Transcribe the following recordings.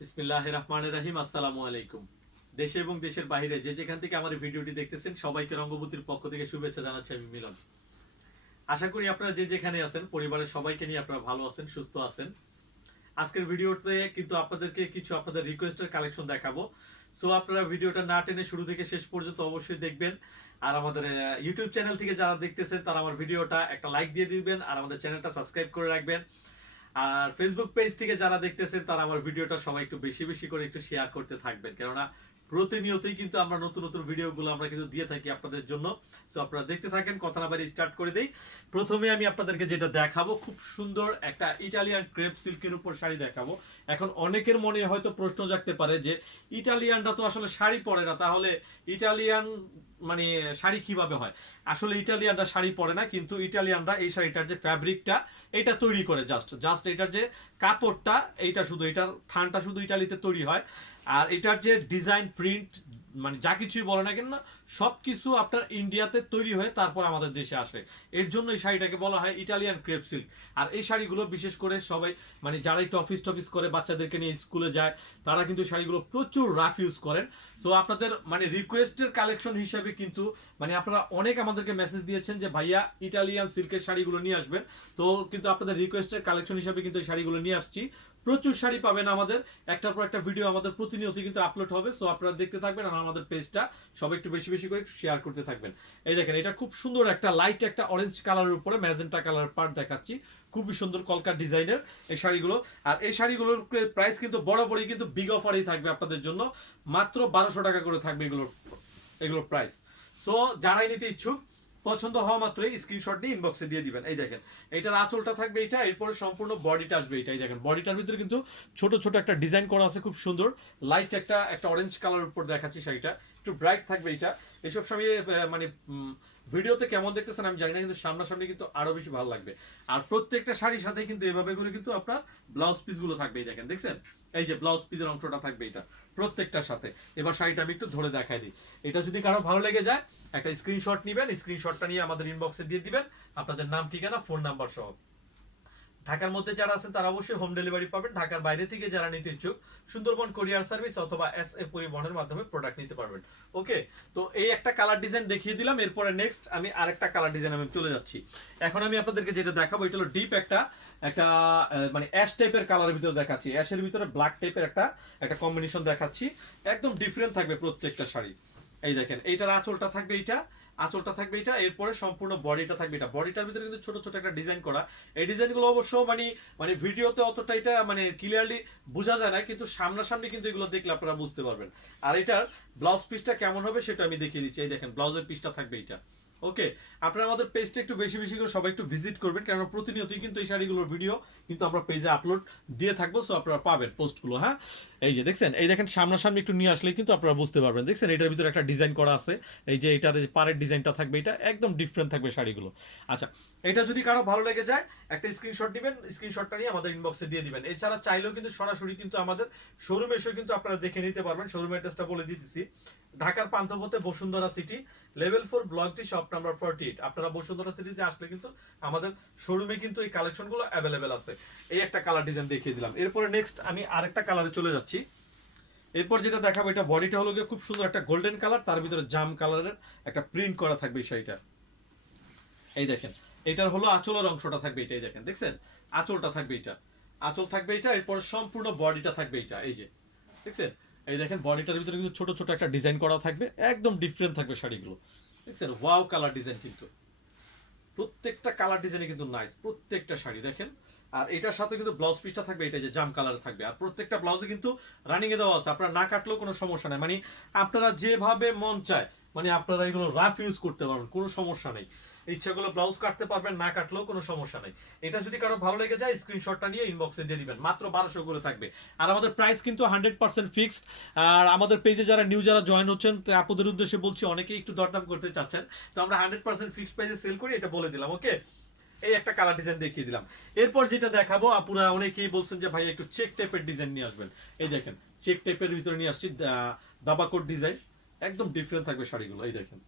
বিসমিল্লাহ রহমানের রাহিম, আসসালামু আলাইকুম। দেশে এবং দেশের বাইরে যে যেখান থেকে আমার ভিডিওটি দেখতেছেন, সবাইকে রঙ্গবতীর পক্ষ থেকে শুভেচ্ছা জানাচ্ছি আমি মিলন। আশা করি আপনারা যে যেখানে আছেন, পরিবারের সবাইকে নিয়ে আপনারা ভালো আছেন, সুস্থ আছেন। আজকের ভিডিওতে কিন্তু আপনাদেরকে কিছু আপনাদের রিকোয়েস্টের কালেকশন দেখাবো। সো আপনারা ভিডিওটা না টেনে শুরু থেকে শেষ পর্যন্ত অবশ্যই দেখবেন। আর আমাদের ইউটিউব চ্যানেল থেকে যারা দেখতেছেন, তারা আমার ভিডিওটা একটা লাইক দিয়ে দিবেন। আর আমাদের চ্যানেলটা সাবস্ক্রাইব করে রাখবেন। আর ফেসবুক পেজ থেকে যারা দেখতেছেন, তারা আমার ভিডিওটা সবাই একটু বেশি বেশি করে একটু শেয়ার করতে থাকবেন। কেননা প্রতিনিয়তই কিন্তু আমরা নতুন নতুন ভিডিওগুলো আমরা কিন্তু দিয়ে থাকি আপনাদের জন্য। সো আপনারা দেখতে থাকেন, কথা না বাড়ি স্টার্ট করে দেই। প্রথমে আমি আপনাদেরকে যেটা দেখাবো, খুব সুন্দর একটা ইটালিয়ান ক্রেপ সিল্কের উপর শাড়ি দেখাবো। এখন অনেকের মনে হয়তো প্রশ্ন জাগতে পারে যে ইটালিয়ানরা তো আসলে শাড়ি পরে না। তাহলে ইটালিয়ান মানে শাড়ি কীভাবে হয়? আসলে ইটালিয়ানরা শাড়ি পরে না, কিন্তু ইটালিয়ানরা এই শাড়িটার যে ফ্যাব্রিকটা এটা তৈরি করে জাস্ট জাস্ট এটার যে কাপড়টা, এইটা শুধু, এটার থানটা শুধু ইটালিতে তৈরি হয়। আর এটার যে ডিজাইন প্রিন্ট মানে যা কিছুই বলে না কেন না সব কিছু আপনার ইন্ডিয়াতে তৈরি হয়ে তারপর আমাদের দেশে আসে। এর জন্য এই শাড়িটাকে বলা হয় ইটালিয়ান ক্রেপ সিল্ক আর এই শাড়িগুলো বিশেষ করে সবাই মানে যারা একটু অফিস টফিস করে, বাচ্চাদেরকে নিয়ে স্কুলে যায়, তারা কিন্তু শাড়িগুলো প্রচুর রাফ ইউজ করেন। তো আপনাদের মানে রিকোয়েস্টের কালেকশন হিসাবে কিন্তু মানে আপনারা অনেক আমাদেরকে মেসেজ দিয়েছেন যে, ভাইয়া ইটালিয়ান সিল্কের শাড়িগুলো নিয়ে আসবেন। তো কিন্তু আপনাদের রিকোয়েস্টের কালেকশন হিসাবে কিন্তু এই শাড়িগুলো নিয়ে আসছি। প্রচুর শাড়ি পাবেন আমাদের। একটার পর একটা ভিডিও আমাদের প্রতিনিয়ত কিন্তু আপলোড হবে সো আপনারা দেখতে থাকবেন আর আমাদের পেজটা সবাই একটু বেশি বেশি করে শেয়ার করতে থাকবেন। এই দেখেন, এটা খুব সুন্দর একটা লাইট একটা অরেঞ্জ কালারের উপরে ম্যাজেন্টা কালার পার্ট দেখাচ্ছি। খুবই সুন্দর কলকার ডিজাইনের এই শাড়িগুলো। আর এই শাড়িগুলোর প্রাইস কিন্তু বরাবরই কিন্তু বিগ অফারেই থাকবে আপনাদের জন্য। মাত্র বারোশো টাকা করে থাকবে এগুলোর এগুলোর প্রাইস সো যারাই নিতে ইচ্ছুক পছন্দ হওয়া মাত্রই স্ক্রিনশট নিয়ে ইনবক্সে দিয়ে দিবেন। এই দেখেন এটার আঁচলটা থাকবে এটা এরপরে সম্পূর্ণ বডিটা আসবে এটাই দেখেন। বডিটার ভিতরে কিন্তু ছোট ছোট একটা ডিজাইন করা আছে, খুব সুন্দর। লাইট একটা একটা অরেঞ্জ কালার উপর দেখাচ্ছি শাড়িটা। একটু ব্রাইট থাকবে এটা এসব সময় মানে ভিডিওতে কেমন দেখতেছেন আমি জানি না, কিন্তু সামনাসামনি কিন্তু আরও বেশি ভালো লাগবে। আর প্রত্যেকটা শাড়ির সাথে কিন্তু এভাবে করে কিন্তু আপনার ব্লাউজ পিসগুলো থাকবে দেখেন, দেখছেন? এই যে ব্লাউজ পিসের অংশটা থাকবে এটা, প্রত্যেকটার সাথে। এবার শাড়িটা আমি একটু ধরে দেখাই দিই। এটা যদি কারও ভালো লেগে যায়, একটা স্ক্রিনশট নিবেন স্ক্রিনশটটা নিয়ে আমাদের ইনবক্সে দিয়ে দিবেন। আপনাদের নাম, ঠিকানা ফোন নাম্বার সহ। ঢাকার মধ্যে যারা আছেন, তারা অবশ্যই হোম ডেলিভারি পাবেন। ঢাকার বাইরে থেকে যারা নিতে ইচ্ছুক, সুন্দরবন কোরিয়ার সার্ভিস অথবা এস এ পরিবহনের মাধ্যমে প্রোডাক্ট নিতে পারবেন। ওকে তো এই একটা কালার ডিজাইন দেখিয়ে দিলাম, এরপরে নেক্সট আমি আরেকটা কালার ডিজাইন আমি চলে যাচ্ছি। এখন আমি আপনাদেরকে যেটা দেখাবো, এটা হলো ডিপ একটা একটা মানে অ্যাশ টাইপের কালারের ভিতরে দেখাচ্ছি। অ্যাশের ভিতরে ব্ল্যাক টাইপের একটা একটা কম্বিনেশন দেখাচ্ছি। একদম ডিফারেন্ট থাকবে প্রত্যেকটা শাড়ি। এই দেখেন, এইটার আঁচলটা থাকবে এইটা, আঁচলটা থাকবে এটা এরপরে সম্পূর্ণ বডিটা থাকবে এটা। বডিটার ভিতরে কিন্তু ছোট ছোট একটা ডিজাইন করা। এই ডিজাইনগুলো অবশ্য মানে মানে ভিডিওতে অতটা এটা মানে ক্লিয়ারলি বোঝা যায় না, কিন্তু সামনাসামনি কিন্তু এগুলো দেখলে আপনারা বুঝতে পারবেন। আর এটার ব্লাউজ পিসটা কেমন হবে সেটা আমি দেখিয়ে দিচ্ছি। এই দেখেন ব্লাউজের পিসটা থাকবে এটা ওকে, আপনারা আমাদের পেজটা একটু বেশি বেশি করে সবাই একটু ভিজিট করবেন কারণ প্রতিনিয়তই কিন্তু এই শাড়িগুলোর ভিডিও কিন্তু আমরা পেজে আপলোড দিয়ে থাকব সো আপনারা পাবেন পোস্টগুলো হ্যাঁ? এই যে দেখছেন, এই দেখেন সামনাসামনি একটু নিয়ে আসলে কিন্তু আপনারা বুঝতে পারবেন। দেখছেন, এটার ভিতরে একটা ডিজাইন করা আছে, এই যে এটার যে পাড়ের ডিজাইনটা থাকবে, এটা একদম ডিফারেন্ট থাকবে শাড়িগুলো। আচ্ছা এটা যদি কারও ভালো লেগে যায়, একটা স্ক্রিনশট দিবেন স্ক্রিনশটটা নিয়ে আমাদের ইনবক্সে দিয়ে দিবেন। এছাড়া চাইলেও কিন্তু সরাসরি কিন্তু আমাদের শোরুমে এসেও কিন্তু আপনারা দেখে নিতে পারবেন শোরুম অ্যাড্রেসটা বলে দিতেছি। ঢাকার পান্থপথে বসুন্ধরা সিটি লেভেল ফোর ব্লকটি শপ নাম্বার ফোরটি এইট আপনারা বসুন্ধরা সিটিতে আসলে কিন্তু আমাদের শোরুমে কিন্তু এই কালেকশনগুলো অ্যাভেলেবেল আছে। এই একটা কালার ডিজাইন দেখিয়ে দিলাম। এরপরে নেক্সট আমি আরেকটা কালারে চলে যাচ্ছি। এরপর যেটা দেখাবো, এটা বডিটা হলো গিয়ে খুব সুন্দর একটা গোল্ডেন কালার তার ভিতরে জাম কালারের একটা প্রিন্ট করা থাকবে এই শাড়িটা। এই দেখেন, এটার হলো আঁচলের অংশটা থাকবে এটাই দেখেন, দেখছেন? আঁচলটা থাকবে এটা। আঁচল থাকবে এটা, এরপর সম্পূর্ণ বডিটা থাকবে এটা, এই যে, দেখছেন? এই দেখেন বডিটার ভিতরে কিন্তু ছোট ছোট একটা ডিজাইন করা থাকবে, একদম ডিফারেন্ট থাকবে শাড়িগুলো। দেখছেন? ওয়াও কালার ডিজাইন কিন্তু। প্রত্যেকটা কালার ডিজাইনে কিন্তু নাইস প্রত্যেকটা শাড়ি, দেখেন? আর এটার সাথে কিন্তু ব্লাউজ পিসটা থাকবে, এটা যে জাম কালার থাকবে। আর প্রত্যেকটা ব্লাউজে কিন্তু রানিং এ দেওয়া আছে, আপনারা না কাটলেও কোনো সমস্যা নাই। মানে আপনারা যেভাবে মন চায় মানে আপনারা এগুলো রাফ ইউজ করতে পারবেন, কোনো সমস্যা নেই। ইচ্ছাগুলো ব্লাউজ কাটতে পারবেন, না কাটলেও কোনো সমস্যা নেই। এটা যদি কারও ভালো লেগে যায় স্ক্রিনশটটা নিয়ে ইনবক্সে দিয়ে দিবেন। মাত্র বারোশো করে থাকবে। আর আমাদের প্রাইস কিন্তু হান্ড্রেড পার্সেন্ট ফিক্সড আর আমাদের পেজে যারা নিউ যারা জয়েন হচ্ছেন আপনাদের উদ্দেশ্যে বলছি, অনেকেই একটু দরদাম করতে চাচ্ছেন। তো আমরা হান্ড্রেড পার্সেন্ট ফিক্সড প্রাইসে সেল করি, এটা বলে দিলাম ওকে এই একটা কালার ডিজাইন দেখিয়ে দিলাম। এরপর যেটা দেখাবো, আপুরা অনেকেই বলছেন যে, ভাই, একটু চেক টাইপের ডিজাইন নিয়ে আসবেন। এই দেখেন চেক টাইপের ভিতরে নিয়ে আসছি দাবাকোট ডিজাইন একদম ডিফারেন্ট থাকবে শাড়িগুলো, এই দেখেন।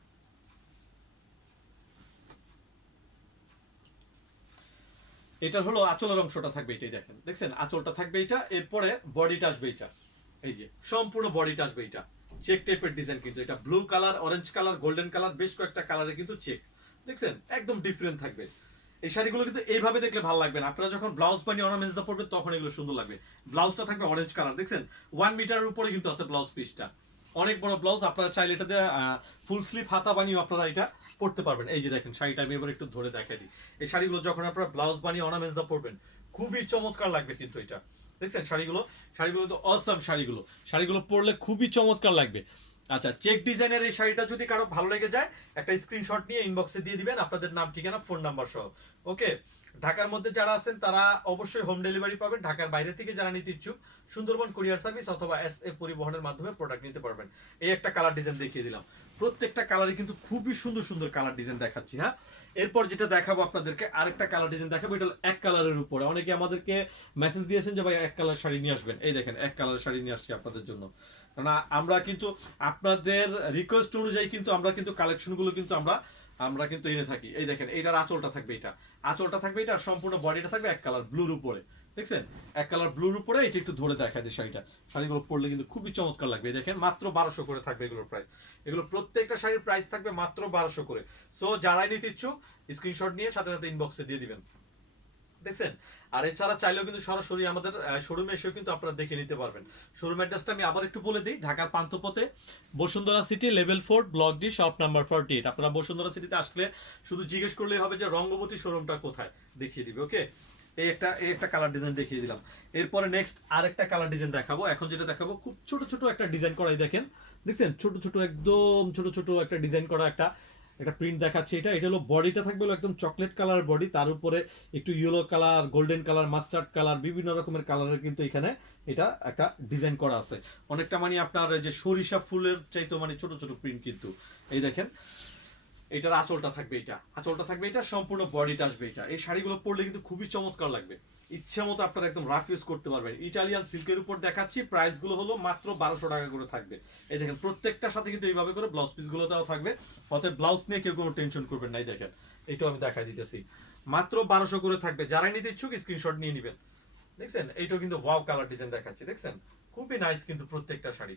এটা হলো আঁচলের অংশটা থাকবে এটাই দেখেন। দেখছেন? আঁচলটা থাকবে এটা, এরপরে বডিটা আসবে এটা। এই যে, সম্পূর্ণ বডিটা আসবে এটা। চেক টাইপের ডিজাইন কিন্তু এটা। Blue colour orange colour golden colour বেশ কয়েকটা কালারে কিন্তু চেক দেখছেন? একদম ডিফারেন্ট থাকবে। এই শাড়িগুলো কিন্তু এইভাবে দেখলে ভালো লাগবে না। আপনারা যখন ব্লাউজ বানিয়ে অর্নামেন্টস দা পড়বেন তখন এগুলো সুন্দর লাগবে। ব্লাউজটা থাকবে অরেঞ্জ কালার দেখছেন? ওয়ান মিটারের উপরে কিন্তু আছে ব্লাউজ পিসটা অনেক বড় ব্লাউজ আপনারা চাইলে এটাতে ফুল স্লিভ হাতা বানিয়ে আপনারা এটা পড়তে পারবেন। এই যে দেখেন, শাড়িটা আমি এবার একটু ধরে দেখাই দিই। এই শাড়িগুলো যখন আপনারা ব্লাউজ বানিয়ে অর্নামেন্টস দা পড়বেন খুবই চমৎকার লাগবে কিন্তু এটা। দেখছেন শাড়িগুলো? শাড়িগুলো তো অসাম শাড়িগুলো। শাড়িগুলো পরলে খুবই চমৎকার লাগবে। আচ্ছা চেক ডিজাইনের এই শাড়িটা যদি কারও ভালো লেগে যায়, একটা স্ক্রিনশট নিয়ে ইনবক্সে দিয়ে দিবেন, আপনাদের নাম, ঠিকানা ফোন নাম্বার সহ। ওকে ঢাকার মধ্যে যারা আছেন, তারা অবশ্যই হোম ডেলিভারি পাবেন। ঢাকার বাইরে থেকে যারা নিতে ইচ্ছুক, সুন্দরবন কুরিয়ার সার্ভিস অথবা এস এ পরিবহনের মাধ্যমে প্রোডাক্ট নিতে পারবেন। এই একটা কালার ডিজাইন দেখিয়ে দিলাম। প্রত্যেকটা কালারই কিন্তু খুবই সুন্দর সুন্দর কালার ডিজাইন দেখাচ্ছি হ্যাঁ? এরপর যেটা দেখাবো আপনাদেরকে, আরেকটা কালার ডিজাইন দেখাবো। এটা এক কালারের উপরে। অনেকে আমাদেরকে মেসেজ দিয়েছেন যে, ভাই, এক কালার শাড়ি নিয়ে আসবেন। এই দেখেন, এক কালার শাড়ি নিয়ে আসছি আপনাদের জন্য। না আমরা কিন্তু আপনাদের রিকোয়েস্ট অনুযায়ী কিন্তু আমরা কিন্তু কালেকশনগুলো কিন্তু আমরা আমরা কিন্তু এনে থাকি। এই দেখেন, এইটার আঁচলটা থাকবে এটা। আঁচলটা থাকবে এটা সম্পূর্ণ বডিটা থাকবে এক কালার ব্লুর উপরে। দেখছেন? এক কালার ব্লুর উপরে এটা একটু ধরে দেখা যায় শাড়িটা। শাড়িগুলো পরলে কিন্তু খুবই চমৎকার লাগবে। দেখেন, মাত্র বারোশো করে থাকবে এগুলোর প্রাইস এগুলো প্রত্যেকটা শাড়ির প্রাইস থাকবে মাত্র বারোশো করে। সো যারাই নিতে ইচ্ছুক স্ক্রিনশট নিয়ে সাথে সাথে ইনবক্সে দিয়ে দিবেন। দেখছেন? আর এছাড়া চাইলেও কিন্তু সরাসরি আমাদের শোরুমে এসেও কিন্তু আপনারা দেখে নিতে পারবেন। শোরুম অ্যাড্রেসটা আমি আবার একটু বলে দিই, ঢাকার পান্থপথে, Bashundhara city level four block D shop number forty eight আপনারা বসুন্ধরা সিটিতে আসলে শুধু জিজ্ঞেস করলেই হবে যে রঙ্গবতী শোরুমটা কোথায়? দেখিয়ে দিবে ওকে এই একটা এই একটা কালার ডিজাইন দেখিয়ে দিলাম। এরপরে নেক্সট আরেকটা কালার ডিজাইন দেখাবো। এখন যেটা দেখাবো, খুব ছোট ছোট একটা ডিজাইন করাই দেখেন। দেখছেন? ছোট ছোট, একদম ছোট ছোট একটা ডিজাইন করা একটা একটা প্রিন্ট দেখাচ্ছে এটা। এটা হলো বডিটা থাকবে একদম চকলেট কালার বডি তার উপরে একটু yellow colour golden colour mustard colour বিভিন্ন রকমের কালারের কিন্তু এখানে এটা একটা ডিজাইন করা আছে। অনেকটা মানে আপনার যে সরিষা ফুলের চাইতো মানে ছোট ছোট প্রিন্ট কিন্তু। এই দেখেন, এটার আঁচলটা থাকবে এটা। আঁচলটা থাকবে এটা, সম্পূর্ণ বডিটা আসবে এটা। এই শাড়িগুলো পরলে কিন্তু খুবই চমৎকার লাগবে। ইচ্ছে মতো আপনারা একদম রাফ ইউজ করতে পারবেন। ইটালিয়ান সিল্কের উপর দেখাচ্ছি প্রাইসগুলো হলো মাত্র বারোশো টাকা করে থাকবে। এই দেখেন, প্রত্যেকটার সাথে কিন্তু এইভাবে করে ব্লাউজ পিসগুলো দেওয়া থাকবে। অতএব ব্লাউজ নিয়ে কেউ কোনো টেনশন করবেন নাই দেখেন। এইটাও আমি দেখাই দিতেছি। মাত্র বারোশো করে থাকবে। যারাই নিতে ইচ্ছুক স্ক্রিনশট নিয়ে নেবেন। দেখছেন? এইটাও কিন্তু ওয়াও কালার ডিজাইন দেখাচ্ছি, দেখছেন? খুবই নাইস কিন্তু প্রত্যেকটা শাড়ি।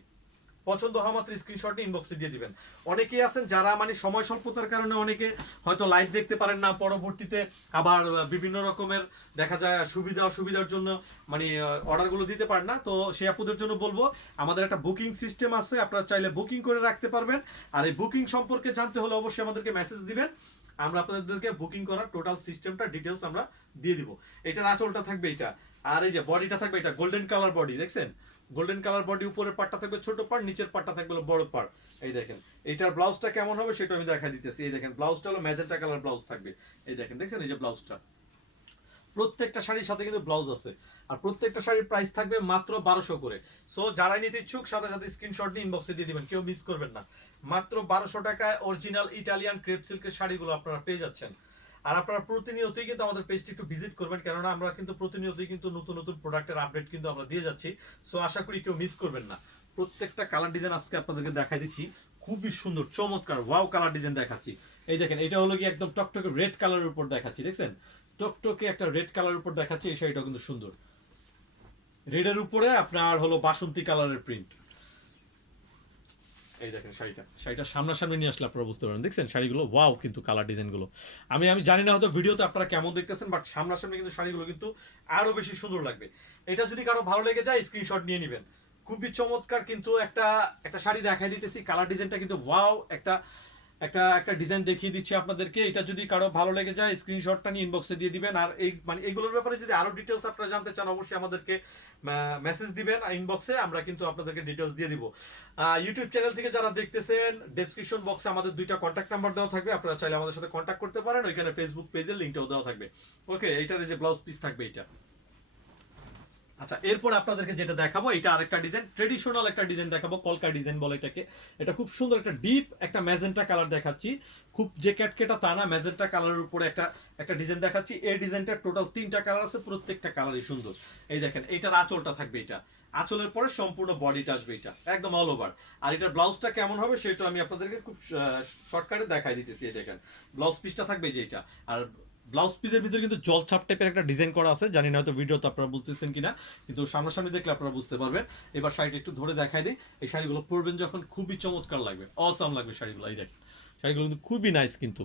পছন্দ হওয়া মাত্র স্ক্রিনশট ইনবক্সে দিয়ে দিবেন। অনেকেই আছেন যারা মানে সময় স্বল্পতার কারণে অনেকে হয়তো লাইভ দেখতে পারেন না, পরবর্তীতে আবার বিভিন্ন রকমের দেখা যায় সুবিধা অসুবিধার জন্য মানে অর্ডারগুলো দিতে পারেন না। তো সেই আপুদের জন্য বলব, আমাদের একটা বুকিং সিস্টেম আছে, আপনারা চাইলে বুকিং করে রাখতে পারবেন। আর এই বুকিং সম্পর্কে জানতে হলে অবশ্যই আমাদেরকে মেসেজ দিবেন। আমরা আপনাদেরকে বুকিং করার টোটাল সিস্টেমটা ডিটেলস আমরা দিয়ে দিব। এটার আঁচলটা থাকবে এটা আর এই যে বডিটা থাকবে এটা গোল্ডেন কালার বডি দেখছেন? গোল্ডেন কালার বডি উপরের পার্টটা থাকবে ছোট পার্ট নিচের পার্টটা থাকবে বড় পার্ট এই দেখেন, এইটার ব্লাউজটা কেমন হবে সেটা আমি দেখা দিতেছি। এই দেখেন, ব্লাউজটা হলো ম্যাজেন্টা কালার ব্লাউজ থাকবে। এই দেখেন, দেখছেন এই যে ব্লাউজটা? প্রত্যেকটা শাড়ির সাথে কিন্তু ব্লাউজ আছে। আর প্রত্যেকটা শাড়ির প্রাইস থাকবে মাত্র বারোশো করে। সো যারাই নিতে ইচ্ছুক, সাথে সাথে স্ক্রিনশট নিয়ে ইনবক্সে দিয়ে দিবেন, কেউ মিস করবেন না। মাত্র বারোশো টাকায় অরিজিনাল ইটালিয়ান ক্রেপ সিল্কের শাড়িগুলো আপনারা পেয়ে যাচ্ছেন। আর আপনারা প্রতিনিয়তই কিন্তু আমাদের পেজটি একটু ভিজিট করবেন, কেননা আমরা কিন্তু প্রতিনিয়তই কিন্তু নতুন নতুন প্রোডাক্টের আপডেট কিন্তু আমরা দিয়ে যাচ্ছি। সো আশা করি কেউ মিস করবেন না। প্রত্যেকটা কালার ডিজাইন আজকে আপনাদেরকে দেখাই দিচ্ছি। খুবই সুন্দর, চমৎকার ওয়াও কালার ডিজাইন দেখাচ্ছি। এই দেখেন, এটা হলো কি একদম টকটকে রেড কালারের উপর দেখাচ্ছি, দেখছেন? টকটকে একটা রেড কালারের উপর দেখাচ্ছি, এই শাড়িটা কিন্তু সুন্দর। রেডের উপরে আপনার হলো বাসন্তী কালারের প্রিন্ট শাড়িটা। সামনাসামনি নিয়ে আসলে আপনারা বুঝতে পারবেন। দেখছেন? শাড়িগুলো ওয়াও কিন্তু কালার ডিজাইনগুলো আমি আমি জানি না হয়তো ভিডিওতে আপনারা কেমন দেখতেছেন বাট সামনাসামনি কিন্তু শাড়িগুলো কিন্তু আরও বেশি সুন্দর লাগবে। এটা যদি কারও ভালো লেগে যায় স্ক্রিনশট নিয়ে নেবেন। খুবই চমৎকার কিন্তু একটা একটা শাড়ি দেখাই দিতেছি। কালার ডিজাইনটা কিন্তু ওয়াও একটা একটা একটা ডিজাইন দেখিয়ে দিচ্ছি আপনাদেরকে। এটা যদি কারও ভালো লেগে যায় স্ক্রিনশটটা নিয়ে ইনবক্সে দিয়ে দিবেন। আর এই মানে এইগুলোর ব্যাপারে যদি আরও ডিটেলস আপনারা জানতে চান, অবশ্যই আমাদেরকে মেসেজ দিবেন। ইনবক্সে আমরা কিন্তু আপনাদেরকে ডিটেলস দিয়ে দিব। ইউটিউব চ্যানেল থেকে যারা দেখতেছেন ডেসক্রিপশন বক্সে আমাদের দুইটা কন্ট্যাক্ট নাম্বার দেওয়া থাকবে। আপনারা চাইলে আমাদের সাথে কন্ট্যাক্ট করতে পারেন। ওইখানে ফেসবুক পেজের লিঙ্কটাও দেওয়া থাকবে। ওকে এইটার যে ব্লাউজ পিস থাকবে এটা আচ্ছা এরপর আপনাদেরকে যেটা দেখাবো, এটা আরেকটা ডিজাইন ট্রেডিশনাল একটা ডিজাইন দেখাবো, কলকা ডিজাইন বলে এটাকে। এটা খুব সুন্দর একটা ডিপ একটা ম্যাজেন্টা কালার দেখাচ্ছি। খুব যে ক্যাটকেটা তা না ম্যাজেন্টা কালারের উপরে একটা একটা ডিজাইন দেখাচ্ছি। এই ডিজাইনটা টোটাল তিনটা কালার আছে, প্রত্যেকটা কালারই সুন্দর। এই দেখেন, এইটার আঁচলটা থাকবে এটা। আঁচলের পরে সম্পূর্ণ বডিটা আসবে এটা, একদম অল ওভার আর এটার ব্লাউজটা কেমন হবে, সেটা আমি আপনাদেরকে খুব শর্টকাটে দেখাই দিতেছি, এই দেখেন। ব্লাউজ পিসটা থাকবে যেটা আর ব্লাউজ পিসের ভিতরে কিন্তু জল ছাপ টাইপের একটা ডিজাইন করা আছে। জানি না হয়তো ভিডিও তো আপনারা বুঝতেছেন কিনা, কিন্তু সামনাসামনি দেখলে আপনারা বুঝতে পারবেন। এবার শাড়িটা একটু ধরে দেখাই দিই। এই শাড়িগুলো পরবেন যখন খুবই চমৎকার লাগবে। অসাম লাগবে শাড়িগুলো, এই দেখেন। শাড়িগুলো কিন্তু খুবই নাইস কিন্তু।